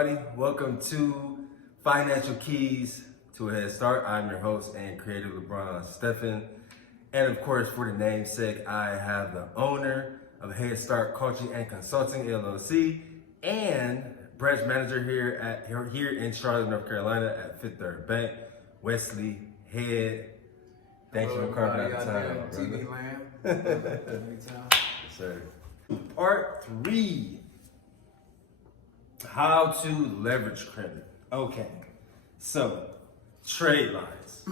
everybody. Welcome to Financial Keys to a Headstart. I'm your host and creator, LeBron Stephen. And of course, for the namesake, I have the owner of Headstart Coaching and Consulting LLC and branch manager here in Charlotte, North Carolina at Fifth Third Bank, Wesley Head. Thank you for carving out the time. TV land. Anytime. Yes, sir. Part 3. How to leverage credit. Okay, so trade lines.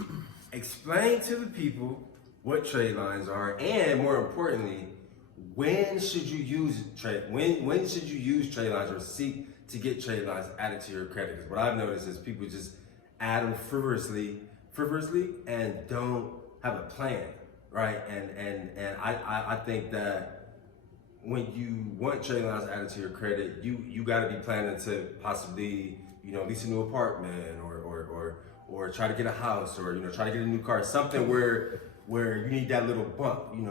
Explain to the people what trade lines are, and more importantly, when should you use trade? When should you use trade lines or seek to get trade lines added to your credit? Because what I've noticed is people just add them frivolously, and don't have a plan, right? And I think that when you want trade lines added to your credit, you got to be planning to possibly, lease a new apartment or try to get a house or try to get a new car, something where you need that little bump, in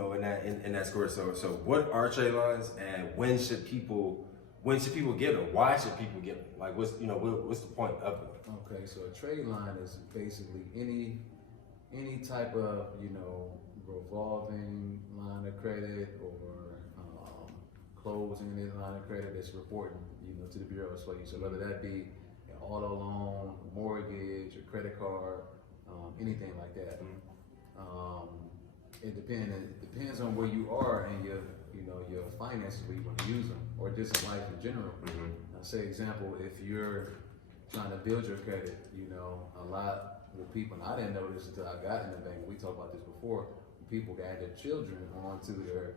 that score. So what are trade lines, and when should people get them? Why should people get them? Like what's the point of it? Okay, so a trade line is basically any type of revolving line of credit or closing this line of credit that's reporting to the bureaus for you. So whether that be an auto loan, mortgage, or credit card, anything like that. It depends on where you are in your finances, where you want to use them, or just in life in general. Say example, if you're trying to build your credit, a lot of people, and I didn't know this until I got in the bank. We talked about this before. People can add their children onto their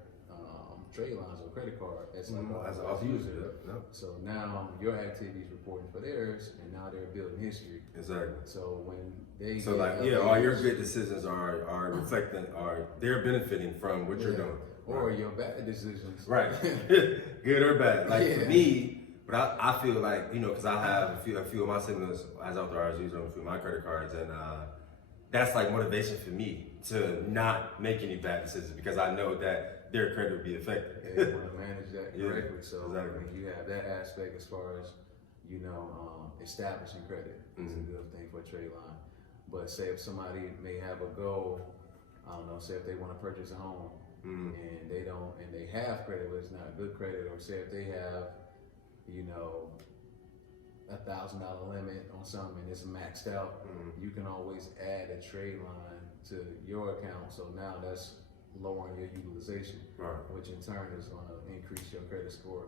trade lines or credit card as an off user. So now your activities reporting for theirs, and now they're building history. Exactly. So when they all your good decisions are reflecting, they're benefiting from what you're doing, or your bad decisions, right? Good or bad. For me, but I feel like because I have a few of my siblings as authorized users on a few of my credit cards, and that's like motivation for me to not make any bad decisions because I know that their credit will be affected. You want to manage that correctly. So exactly. You have that aspect as far as establishing credit is a good thing for a trade line. But say if somebody may have a goal, I don't know, say if they want to purchase a home and they have credit but it's not good credit, or say if they have $1,000 limit on something and it's maxed out, you can always add a trade line to your account. So now that's lowering your utilization, which in turn is going to increase your credit score.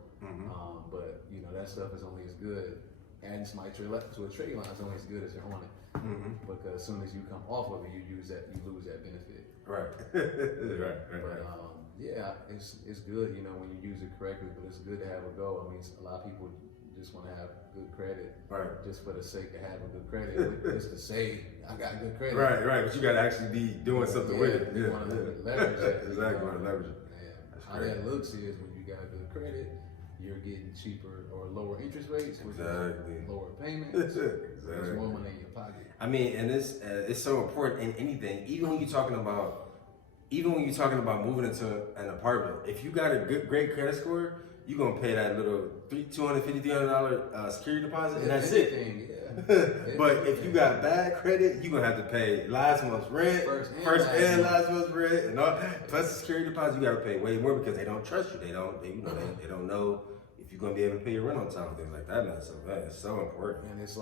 But that stuff is only as good, adding somebody to a trade line is only as good as you're on it. Because as soon as you come off of it, you lose that benefit. Right. But it's good, when you use it correctly. But it's good to have a goal. I mean, a lot of people just want to have good credit, just for the sake of having good credit, just to say I got good credit. Right. But you got to actually be doing something with it. You want to leverage that. Exactly, want to leverage it. How that looks is when you got good credit, you're getting cheaper or lower interest rates, which is lower payments. There's more money in your pocket. I mean, and it's so important in anything, even when you're talking about moving into an apartment. If you got a great credit score, you're gonna pay that little $350 security deposit, and that's it. But if you got bad credit, you're gonna have to pay last month's rent, first and last month's rent, and all, plus the security deposit. You gotta pay way more because they don't trust you. They don't know if you're gonna be able to pay your rent on time, things like that, man. So it's so important. And it's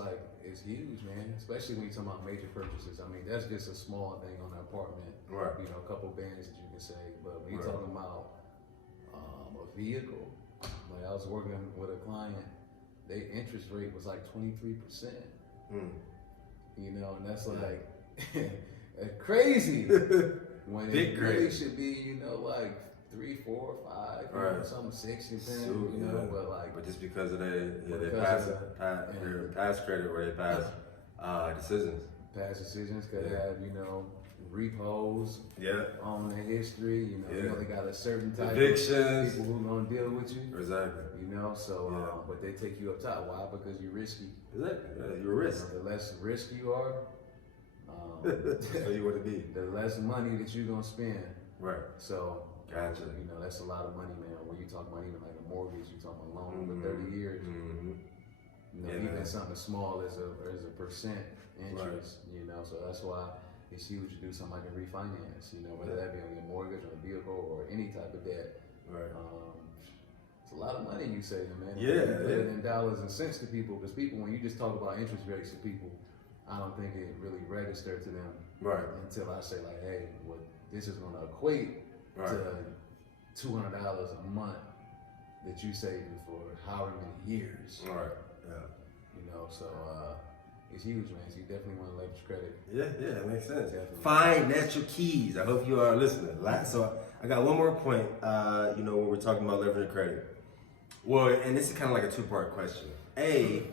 huge, man. Especially when you're talking about major purchases. I mean, that's just a small thing on an apartment. Right. A couple bands that you can say. But when you're talking about a vehicle, like I was working with a client, their interest rate was like 23%. And that's like crazy. When it really should be, like 3, 4, 5, something 6, but just because of their past credit or their past decisions. Past decisions could have, repos on their history. You only got a certain type evictions, of people who are gonna deal with you. Exactly. But they take you up top. Why? Because you're risky. Exactly. You're a risk. The less risky you are, that's how you want to be. The less money that you're gonna spend. Right. So gotcha. That's a lot of money, man. When you talk about even like a mortgage, you talk about a loan for 30 years. You know, Yeah, even man. something small as a percent interest. You know, so that's why it's huge to do something like a refinance. You know, whether that be on your mortgage or a vehicle or any type of debt. Right. It's a lot of money you saving, man. Yeah, You put it yeah. in dollars and cents to people, because people, when you just talk about interest rates to people, I don't think it really registered to them Right. until I say like, hey, well, this is going to equate Right. to $200 a month that you saving for however many years. Right. Yeah. You know, so it's huge, man. So you definitely want to leverage credit. Yeah, it makes sense. Definitely. Financial keys. I hope you are listening. So I got one more point, when we're talking about leveraging credit. Well, and this is kind of like a two-part question. A,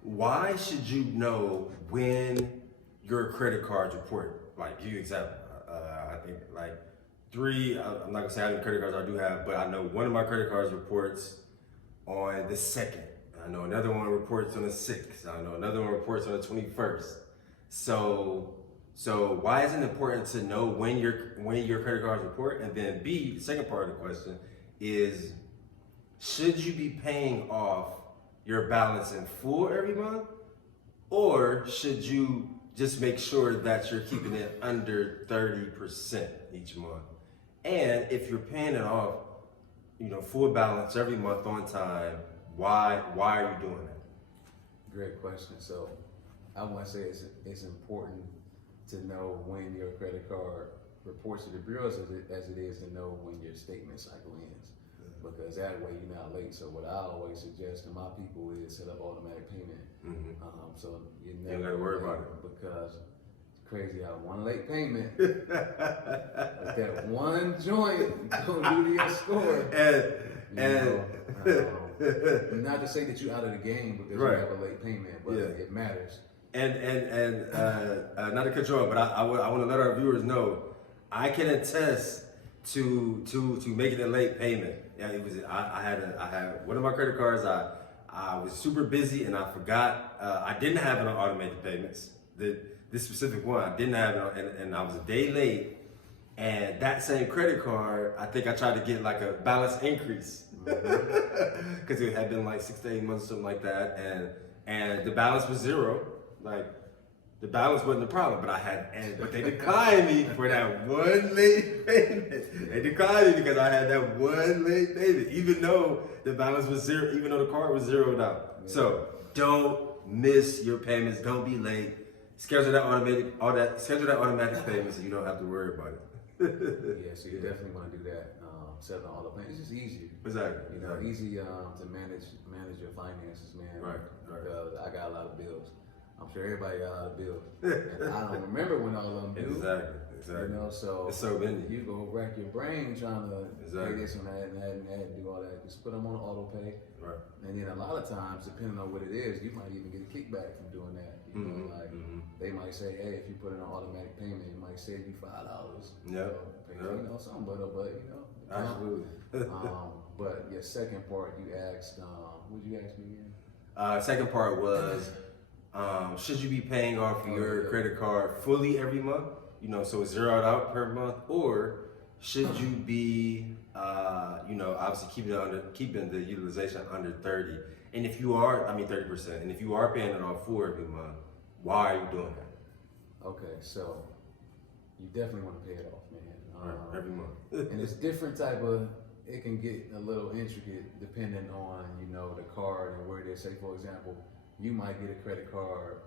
why should you know when your credit cards report? Like, give you an example. I think like 3, I'm not gonna say how many credit cards I do have, but I know one of my credit cards reports on the 2nd. I know another one reports on the 6th. I know another one reports on the 21st. So why is it important to know when your credit cards report? And then B, the second part of the question is, should you be paying off your balance in full every month? Or should you just make sure that you're keeping it under 30% each month? And if you're paying it off, full balance every month on time, why are you doing that? Great question. So I want to say it's important to know when your credit card reports to the bureaus as it is to know when your statement cycle ends. Because that way you're not late. So what I always suggest to my people is set up automatic payment. So you never gotta worry about it. Because it's crazy how one late payment with that one joint go do to your score. Not to say that you're out of the game because you have a late payment, but it matters. And not to cut you off, but I want to let our viewers know I can attest to making a late payment. Yeah, I had one of my credit cards. I was super busy and I forgot. I didn't have it on automated payments. This specific one, I didn't have it on, and I was a day late. And that same credit card, I think I tried to get like a balance increase because it had been like 6 to 8 months, something like that, and the balance was zero. Like the balance wasn't a problem, but they declined me for that one late payment. They declined me because I had that one late payment, even though the balance was zero, even though the card was zeroed out. Yeah. So don't miss your payments. Don't be late. Schedule that automatic payment so you don't have to worry about it. Yeah, so you definitely want to do that. Set up auto payment. It's just easier. Exactly. Easy to manage your finances, man. Right. Because I got a lot of bills. I'm sure everybody got a lot of bills, and I don't remember when all of them do. Exactly. So it's so many. You go rack your brain trying to pay this and that and do all that. Just put them on auto pay. Right. And then a lot of times, depending on what it is, you might even get a kickback from doing that. They might say, hey, if you put in an automatic payment, it might save you $5. Something but Absolutely. But your second part, you asked, what did you ask me again? Second part was, should you be paying off your credit card fully every month? So it's zeroed out per month, or should you be, obviously keeping the utilization under 30? And if you are, 30%. And if you are paying it off full every month, why are you doing that? Okay, so you definitely want to pay it off, man. Every month. And it's different type of. It can get a little intricate depending on the card and where it is. Say for example, you might get a credit card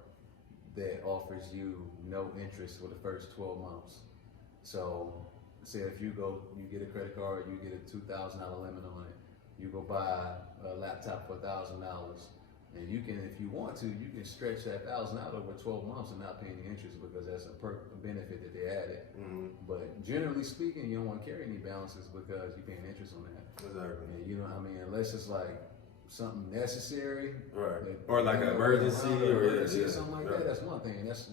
that offers you no interest for the first 12 months. So say if you get a credit card, you get a $2,000 limit on it. You go buy a laptop for $1,000, and you can, if you want to, you can stretch that $1,000 out over 12 months and not pay any interest because that's a benefit that they added. But generally speaking, you don't want to carry any balances because you're paying interest on that. Exactly. And unless it's like something necessary, right? Or like an emergency, or something like that. That's one thing. That's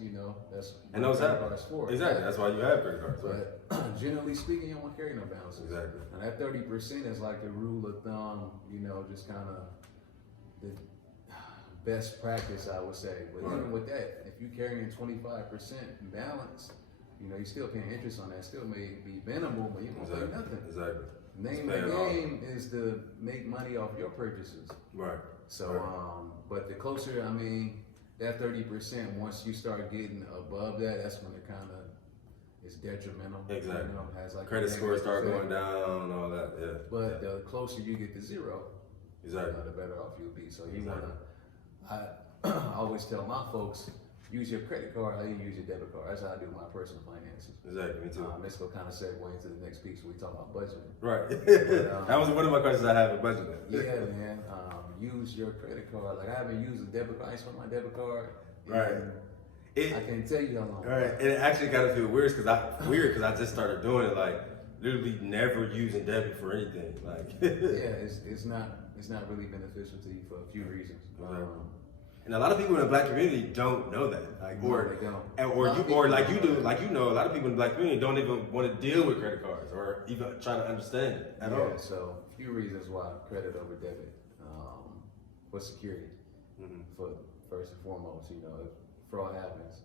that's and those happen. For exactly. That's why you have credit cards. But generally speaking, you don't want to carry no balances. Exactly. And that 30% is like the rule of thumb. Just kind of the best practice, I would say. But even with that, if you're carrying 25% balance, you're still paying interest on that. Still may be minimal, but you won't pay nothing. Exactly. Name of the game is to make money off your purchases. Right. So, Right. but the closer, I mean, that 30%, once you start getting above that, that's when it kind of is detrimental. Exactly. You know, has like a Credit scores negative start effect. going down, all that. Yeah. But the closer you get to zero, Exactly. the better off you'll be. So you Exactly. I always tell my folks, use your credit card how you use your debit card. That's how I do my personal finances. Exactly. Me too. This will kind of segue into the next piece when we talk about budgeting. Right. But, that was one of my questions I have with budgeting. Yeah, man. Use your credit card. Like I haven't used a debit card. I ain't spent my debit card. Right. I can't tell you how long. Right. And it actually got to feel weird because I just started doing it, like literally never using debit for anything. Like Yeah, it's not really beneficial to you for a few reasons. And a lot of people in the black community don't know that, like, No, or they don't. or like you do, like a lot of people in the black community don't even want to deal with credit cards or even try to understand it at all. So a few reasons why credit over debit. For security, for first and foremost, you know, if fraud happens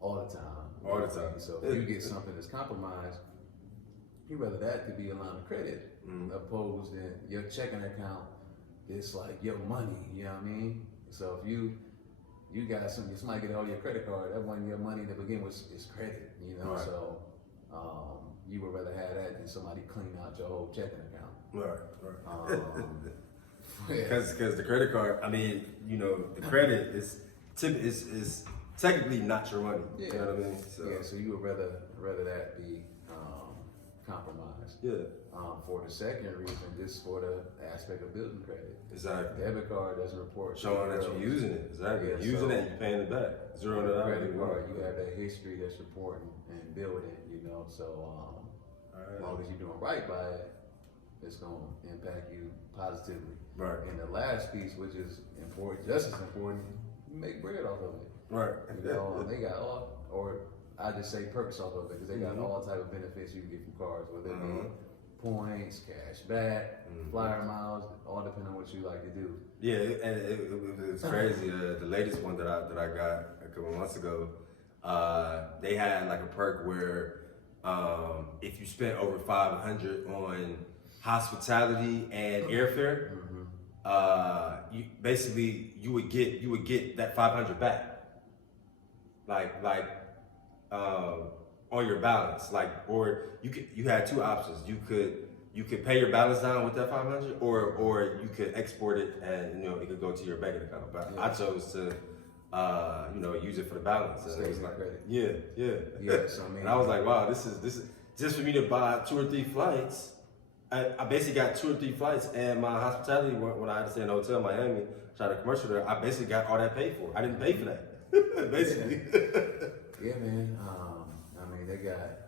all the time. All the time. So if you get something that's compromised, you rather that to be a line of credit opposed to your checking account. It's like your money, you know what I mean? So if you got somebody get all your credit card, that wasn't your money to begin with, it's credit, you know. Right. So you would rather have that than somebody clean out your whole checking account. Right. Yeah. Because the credit card, I mean, you know, the credit is technically not your money. Yeah. You know what I mean? So, So you would rather that be compromised. yeah. For the second reason, just for the aspect of building credit. Exactly. Debit card doesn't report Showing that you're using it. Exactly. Yeah, Using so- it and you're paying it back. Zeroing it out. Credit card, you have that history that's reporting and building, you know. So as long as you're doing right by it, it's gonna impact you positively. Right. And the last piece, which is important, just as important, you make bread off of it. Right. You know, they got all, or I just say perks off of it because they got all type of benefits you can get from cards, whether it be points, cash back, flyer miles, all depending on what you like to do. Yeah, and it was crazy. The latest one that I got a couple months ago, they had like a perk where if you spent over $500 on hospitality and airfare, you would get that $500 back, like on your balance, like, or you had two options. You could pay your balance down with that $500, or you could export it and it could go to your banking account. But I chose to use it for the balance. And it was like, credit. Yeah. So And I was like, wow, this is just for me to buy 2 or 3 flights. I basically got 2 or 3 flights, and my hospitality when I had to stay in a hotel in Miami, tried a commercial there. I basically got all that paid for. I didn't pay for that, basically. Yeah, man. I mean,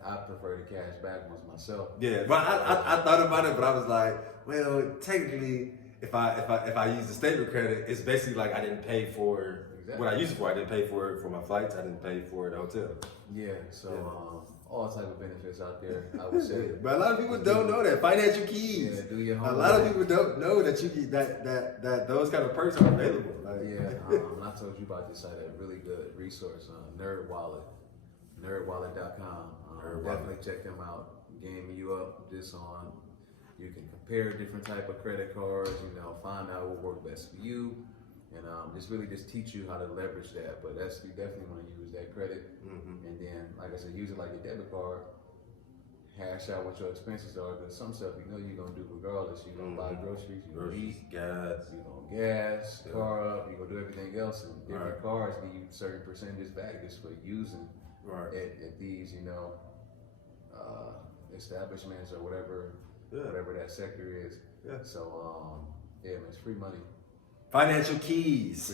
I prefer the cash back ones myself. Yeah, but I thought about it, but I was like, well, technically, if I use the statement credit, it's basically like I didn't pay for what I used it for. I didn't pay for my flights. I didn't pay for the hotel. Yeah. So all type of benefits out there, I would say. But a lot of people don't know that financial keys. Yeah, do your A homework. lot of people don't know that you get that those kind of perks are available. Like, I told you about this site, a really good resource, NerdWallet, nerdwallet.com. Definitely check them out. Game you up just on. You can compare different type of credit cards. Find out what works best for you, and just teach you how to leverage that. But you definitely want to use that credit, and then, like I said, use it like a debit card. Hash out what your expenses are, because some stuff you're gonna do regardless. You're gonna buy groceries, you're gonna eat, gas, you're gonna gas, car up, you're gonna do everything else, and different cars give you certain percentages back just for using at these, establishments or whatever that sector is. Yeah. So man, it's free money. Financial keys.